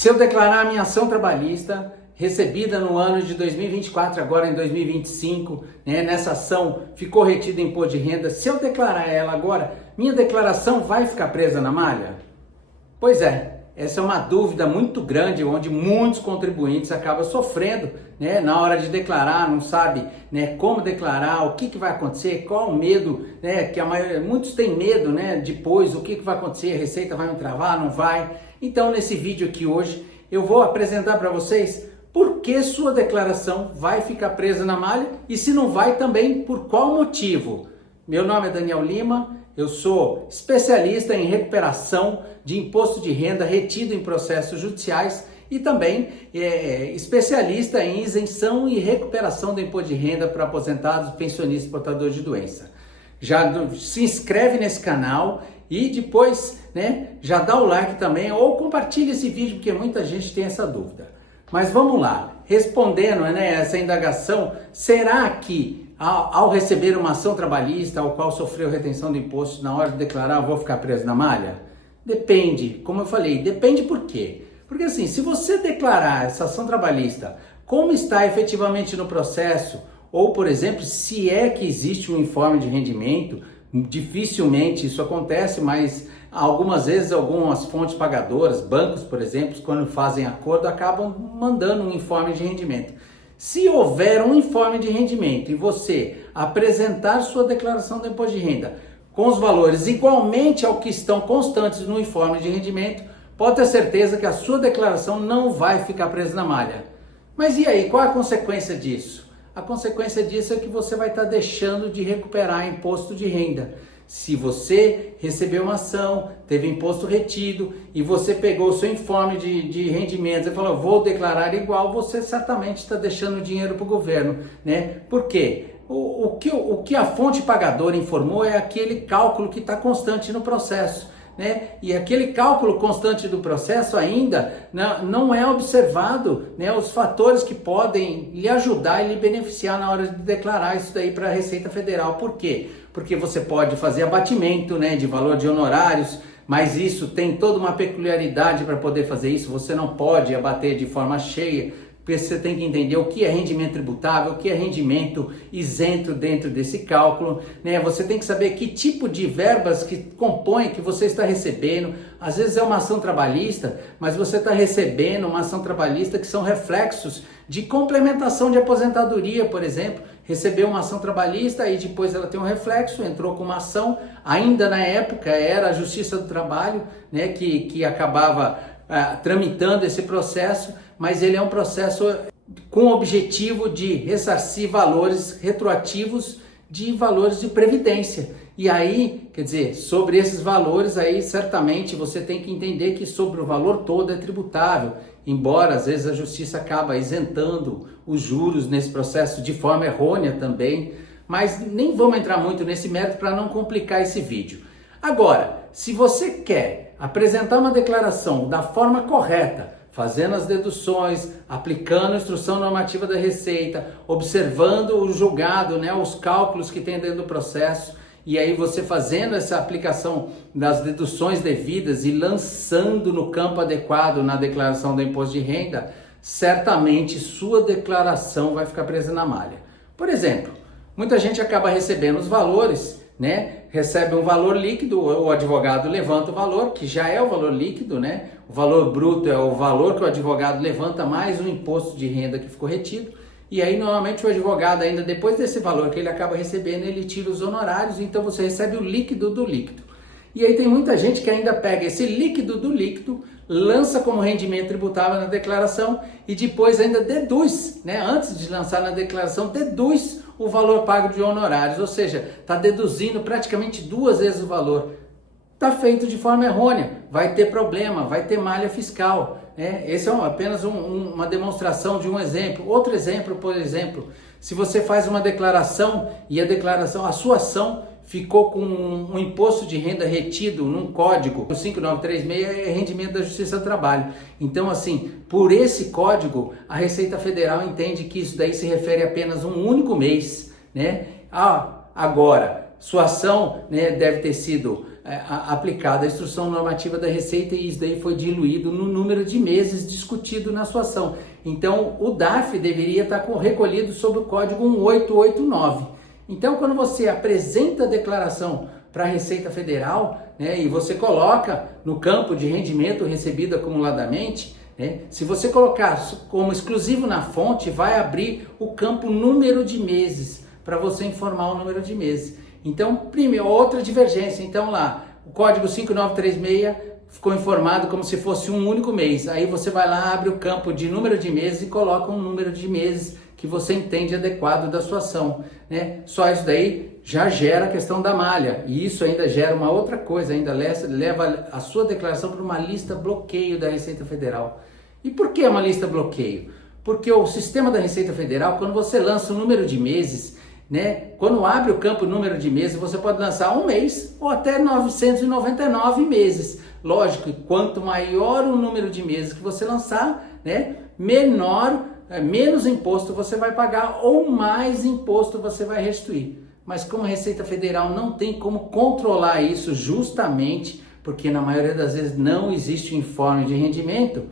Se eu declarar a minha ação trabalhista recebida no ano de 2024, agora em 2025, nessa ação ficou retido imposto de renda, se eu declarar ela agora, minha declaração vai ficar presa na malha? Pois é, essa é uma dúvida muito grande, onde muitos contribuintes acabam sofrendo, na hora de declarar, não sabe, como declarar, o que vai acontecer, qual o medo, que muitos têm medo, depois, o que vai acontecer, a Receita vai me travar, não vai? Então, nesse vídeo aqui hoje, eu vou apresentar para vocês por que sua declaração vai ficar presa na malha e se não vai também, por qual motivo. Meu nome é Daniel Lima, eu sou especialista em recuperação de imposto de renda retido em processos judiciais e também especialista em isenção e recuperação do imposto de renda para aposentados, pensionistas e portadores de doença. Já se inscreve nesse canal e depois já dá o like também ou compartilha esse vídeo, porque muita gente tem essa dúvida. Mas vamos lá, respondendo essa indagação, será que ao receber uma ação trabalhista ao qual sofreu retenção de imposto, na hora de declarar eu vou ficar preso na malha? Depende, como eu falei, depende por quê? Porque assim, se você declarar essa ação trabalhista como está efetivamente no processo, ou por exemplo, se é que existe um informe de rendimento, dificilmente isso acontece, mas algumas vezes algumas fontes pagadoras, bancos por exemplo, quando fazem acordo, acabam mandando um informe de rendimento. Se houver um informe de rendimento e você apresentar sua declaração do imposto de renda com os valores igualmente ao que estão constantes no informe de rendimento, pode ter certeza que a sua declaração não vai ficar presa na malha. Mas e aí, qual é a consequência disso? A consequência disso é que você vai estar deixando de recuperar imposto de renda. Se você recebeu uma ação, teve imposto retido e você pegou o seu informe de rendimentos e falou, vou declarar igual, você certamente está deixando dinheiro para o governo, Por quê? O que a fonte pagadora informou é aquele cálculo que está constante no processo. E aquele cálculo constante do processo ainda não é observado, os fatores que podem lhe ajudar e lhe beneficiar na hora de declarar isso daí para a Receita Federal. Por quê? Porque você pode fazer abatimento de valor de honorários, mas isso tem toda uma peculiaridade para poder fazer isso. Você não pode abater de forma cheia, porque você tem que entender o que é rendimento tributável, o que é rendimento isento dentro desse cálculo, Você tem que saber que tipo de verbas que compõem, que você está recebendo. Às vezes é uma ação trabalhista, mas você está recebendo uma ação trabalhista que são reflexos de complementação de aposentadoria, por exemplo. Recebeu uma ação trabalhista e depois ela tem um reflexo, entrou com uma ação, ainda na época era a Justiça do Trabalho, que acabava tramitando esse processo, mas ele é um processo com o objetivo de ressarcir valores retroativos de valores de previdência. E aí, quer dizer, sobre esses valores aí, certamente você tem que entender que sobre o valor todo é tributável, embora às vezes a justiça acaba isentando os juros nesse processo de forma errônea também, mas nem vamos entrar muito nesse mérito para não complicar esse vídeo. Agora, se você quer apresentar uma declaração da forma correta, fazendo as deduções, aplicando a instrução normativa da Receita, observando o julgado, os cálculos que tem dentro do processo, e aí você fazendo essa aplicação das deduções devidas e lançando no campo adequado na declaração do imposto de renda, certamente sua declaração vai ficar presa na malha. Por exemplo, muita gente acaba recebendo os valores, recebe um valor líquido, o advogado levanta o valor, que já é o valor líquido, O valor bruto é o valor que o advogado levanta mais o imposto de renda que ficou retido. E aí, normalmente, o advogado, ainda depois desse valor que ele acaba recebendo, ele tira os honorários, então você recebe o líquido do líquido. E aí tem muita gente que ainda pega esse líquido do líquido, lança como rendimento tributável na declaração e depois ainda deduz, antes de lançar na declaração, deduz o valor pago de honorários, ou seja, está deduzindo praticamente 2 vezes o valor. Está feito de forma errônea, vai ter problema, vai ter malha fiscal. Esse é apenas uma demonstração de um exemplo. Outro exemplo, por exemplo, se você faz uma declaração e a sua ação ficou com um imposto de renda retido num código, o 5936 é rendimento da Justiça do Trabalho. Então, assim, por esse código, a Receita Federal entende que isso daí se refere a apenas um único mês, Agora, sua ação, deve ter sido aplicada a instrução normativa da Receita e isso daí foi diluído no número de meses discutido na sua ação. Então, o DARF deveria estar recolhido sob o código 1889. Então, quando você apresenta a declaração para a Receita Federal, né, e você coloca no campo de rendimento recebido acumuladamente, né, se você colocar como exclusivo na fonte, vai abrir o campo número de meses, para você informar o número de meses. Então, primeiro, outra divergência. Então, lá, o código 5936 ficou informado como se fosse um único mês. Aí você vai lá, abre o campo de número de meses e coloca um número de meses que você entende adequado da sua ação, né? Só isso daí já gera a questão da malha. E isso ainda gera uma outra coisa, ainda leva a sua declaração para uma lista bloqueio da Receita Federal. E por que uma lista bloqueio? Porque o sistema da Receita Federal, quando você lança o número de meses, né? Quando abre o campo número de meses, você pode lançar um mês ou até 999 meses. Lógico que quanto maior o número de meses que você lançar, né? Menos imposto você vai pagar ou mais imposto você vai restituir. Mas como a Receita Federal não tem como controlar isso justamente porque na maioria das vezes não existe informe de rendimento,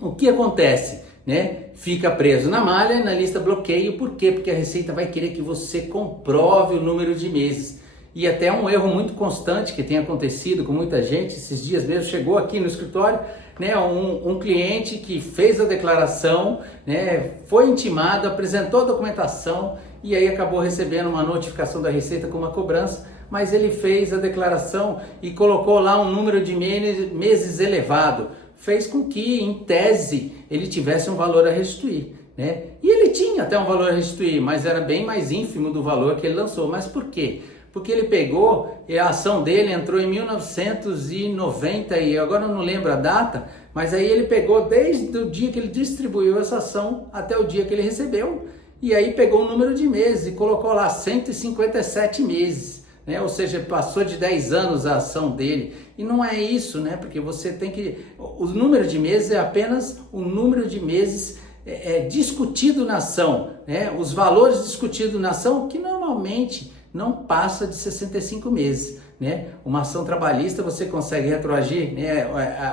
o que acontece? Né? Fica preso na malha, na lista bloqueio. Por quê? Porque a Receita vai querer que você comprove o número de meses. E até um erro muito constante que tem acontecido com muita gente, esses dias mesmo chegou aqui no escritório, né, um cliente que fez a declaração, né, foi intimado, apresentou a documentação e aí acabou recebendo uma notificação da Receita com uma cobrança, mas ele fez a declaração e colocou lá um número de meses elevado. Fez com que, em tese, ele tivesse um valor a restituir, né? E ele tinha até um valor a restituir, mas era bem mais ínfimo do valor que ele lançou. Mas por quê? Porque ele pegou, e a ação dele entrou em 1990, e agora eu não lembro a data, mas aí ele pegou desde o dia que ele distribuiu essa ação até o dia que ele recebeu, e aí pegou o número de meses e colocou lá 157 meses. Né? Ou seja, passou de 10 anos a ação dele, e não é isso, né? Porque você tem que, o número de meses é apenas o número de meses discutido na ação, né? Os valores discutidos na ação que normalmente não passa de 65 meses, né? Uma ação trabalhista você consegue retroagir, né,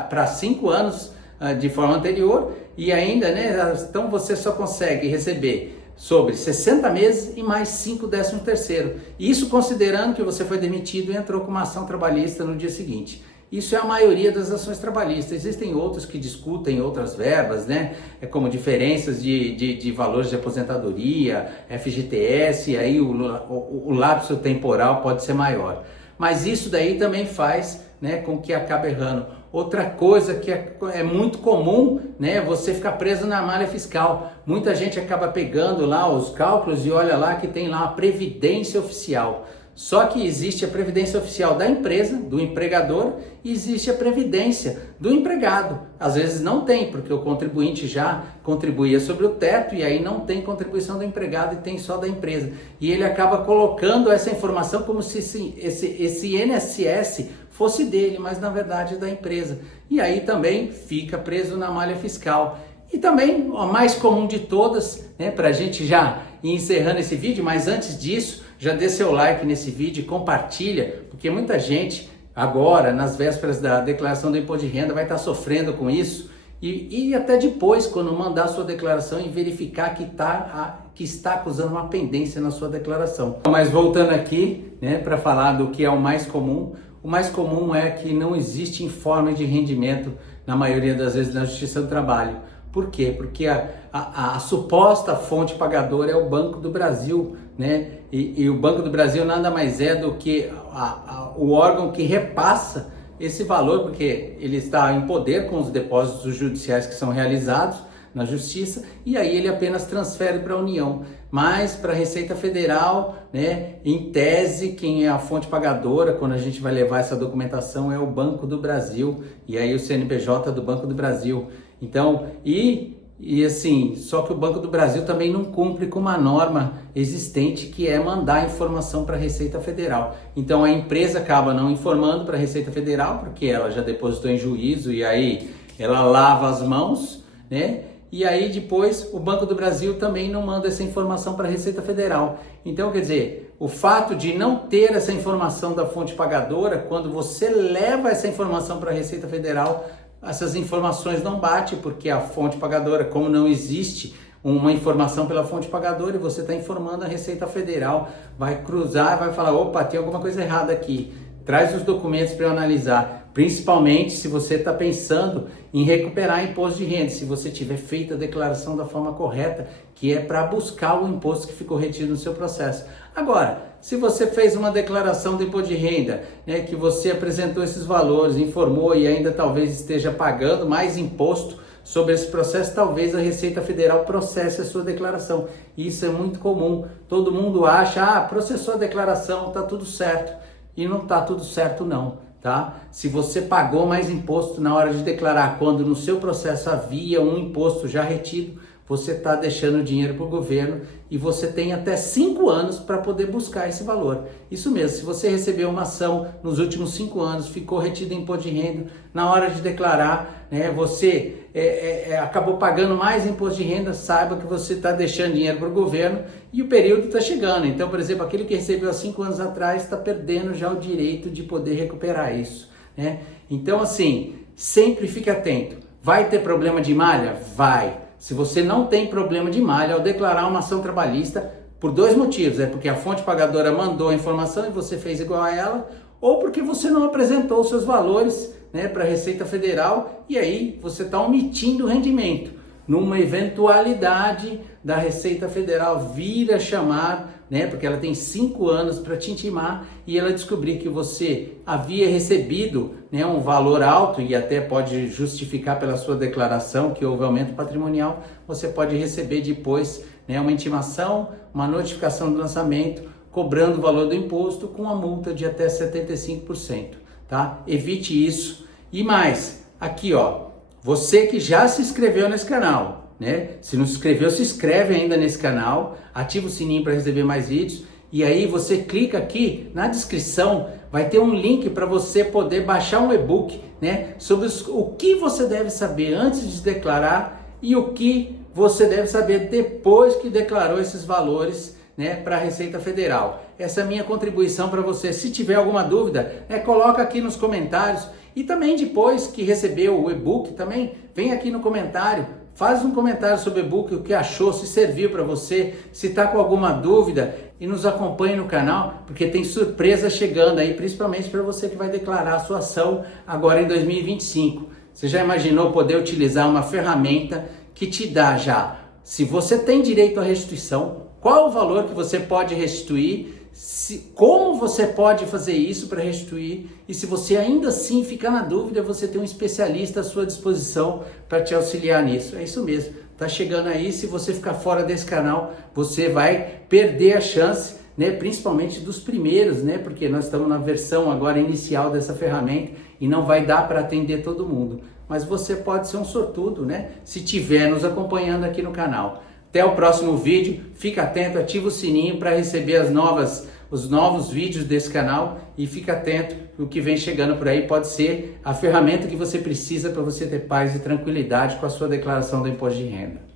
para 5 anos de forma anterior e ainda, né, então você só consegue receber sobre 60 meses e mais 5 13º. Isso considerando que você foi demitido e entrou com uma ação trabalhista no dia seguinte. Isso é a maioria das ações trabalhistas. Existem outros que discutem outras verbas, né? Como diferenças de valores de aposentadoria, FGTS, e aí o lapso temporal pode ser maior. Mas isso daí também faz, né, com que acabe errando. Outra coisa que é muito comum, né, você ficar preso na malha fiscal. Muita gente acaba pegando lá os cálculos e olha lá que tem lá a previdência oficial. Só que existe a previdência oficial da empresa, do empregador, e existe a previdência do empregado. Às vezes não tem, porque o contribuinte já contribuía sobre o teto e aí não tem contribuição do empregado e tem só da empresa. E ele acaba colocando essa informação como se esse INSS fosse dele, mas na verdade é da empresa. E aí também fica preso na malha fiscal. E também, a mais comum de todas, né, para a gente já ir encerrando esse vídeo, mas antes disso, já dê seu like nesse vídeo e compartilha, porque muita gente agora, nas vésperas da declaração do imposto de renda, vai estar sofrendo com isso e até depois, quando mandar a sua declaração e verificar que está acusando uma pendência na sua declaração. Mas voltando aqui, né, para falar do que é o mais comum é que não existe informe de rendimento, na maioria das vezes, na Justiça do Trabalho. Por quê? Porque a suposta fonte pagadora é o Banco do Brasil, né? E o Banco do Brasil nada mais é do que o órgão que repassa esse valor, porque ele está em poder com os depósitos judiciais que são realizados na Justiça, e aí ele apenas transfere para a União. Mas para a Receita Federal, né, em tese, quem é a fonte pagadora, quando a gente vai levar essa documentação, é o Banco do Brasil, e aí o CNPJ do Banco do Brasil. Então, e assim, só que o Banco do Brasil também não cumpre com uma norma existente que é mandar informação para a Receita Federal. Então a empresa acaba não informando para a Receita Federal, porque ela já depositou em juízo e aí ela lava as mãos, né? e aí depois o Banco do Brasil também não manda essa informação para a Receita Federal. Então, quer dizer, o fato de não ter essa informação da fonte pagadora, quando você leva essa informação para a Receita Federal, essas informações não batem, porque a fonte pagadora, como não existe uma informação pela fonte pagadora e você está informando a Receita Federal, vai cruzar, vai falar, opa, tem alguma coisa errada aqui, traz os documentos para eu analisar, principalmente se você está pensando em recuperar imposto de renda, se você tiver feito a declaração da forma correta, que é para buscar o imposto que ficou retido no seu processo. Agora, se você fez uma declaração de imposto de renda, né, que você apresentou esses valores, informou e ainda talvez esteja pagando mais imposto sobre esse processo, talvez a Receita Federal processe a sua declaração. Isso é muito comum. Todo mundo acha, processou a declaração, está tudo certo. E não está tudo certo não, tá? Se você pagou mais imposto na hora de declarar, quando no seu processo havia um imposto já retido, você está deixando dinheiro para o governo e você tem até 5 anos para poder buscar esse valor. Isso mesmo, se você recebeu uma ação nos últimos 5 anos, ficou retido em imposto de renda, na hora de declarar, né, você acabou pagando mais imposto de renda, saiba que você está deixando dinheiro para o governo e o período está chegando. Então, por exemplo, aquele que recebeu há 5 anos atrás está perdendo já o direito de poder recuperar isso, né? Então, assim, sempre fique atento. Vai ter problema de malha? Vai. Se você não tem problema de malha ao declarar uma ação trabalhista, por 2 motivos, é porque a fonte pagadora mandou a informação e você fez igual a ela, ou porque você não apresentou os seus valores, né, para a Receita Federal e aí você está omitindo o rendimento. Numa eventualidade da Receita Federal vir a chamar, né, porque ela tem 5 anos para te intimar e ela descobrir que você havia recebido, né, um valor alto e até pode justificar pela sua declaração que houve aumento patrimonial, você pode receber depois, né, uma intimação, uma notificação do lançamento, cobrando o valor do imposto com uma multa de até 75%, tá? Evite isso. E mais, aqui ó, você que já se inscreveu nesse canal, né? Se não se inscreveu, se inscreve ainda nesse canal, ativa o sininho para receber mais vídeos e aí você clica aqui na descrição, vai ter um link para você poder baixar um e-book, né? Sobre o que você deve saber antes de declarar e o que você deve saber depois que declarou esses valores, né, para a Receita Federal. Essa é a minha contribuição para você. Se tiver alguma dúvida, coloca aqui nos comentários e também depois que recebeu o e-book, também vem aqui no comentário, faz um comentário sobre o e-book, o que achou, se serviu para você, se está com alguma dúvida e nos acompanhe no canal, porque tem surpresa chegando aí, principalmente para você que vai declarar a sua ação agora em 2025. Você já imaginou poder utilizar uma ferramenta que te dá já, se você tem direito à restituição, qual o valor que você pode restituir, como você pode fazer isso para restituir e se você ainda assim ficar na dúvida, você tem um especialista à sua disposição para te auxiliar nisso. É isso mesmo, tá chegando aí, se você ficar fora desse canal, você vai perder a chance, né, principalmente dos primeiros, né, porque nós estamos na versão agora inicial dessa ferramenta e não vai dar para atender todo mundo. Mas você pode ser um sortudo, né, se tiver nos acompanhando aqui no canal. Até o próximo vídeo, fica atento, ativa o sininho para receber os novos vídeos desse canal e fica atento, o que vem chegando por aí pode ser a ferramenta que você precisa para você ter paz e tranquilidade com a sua declaração do imposto de renda.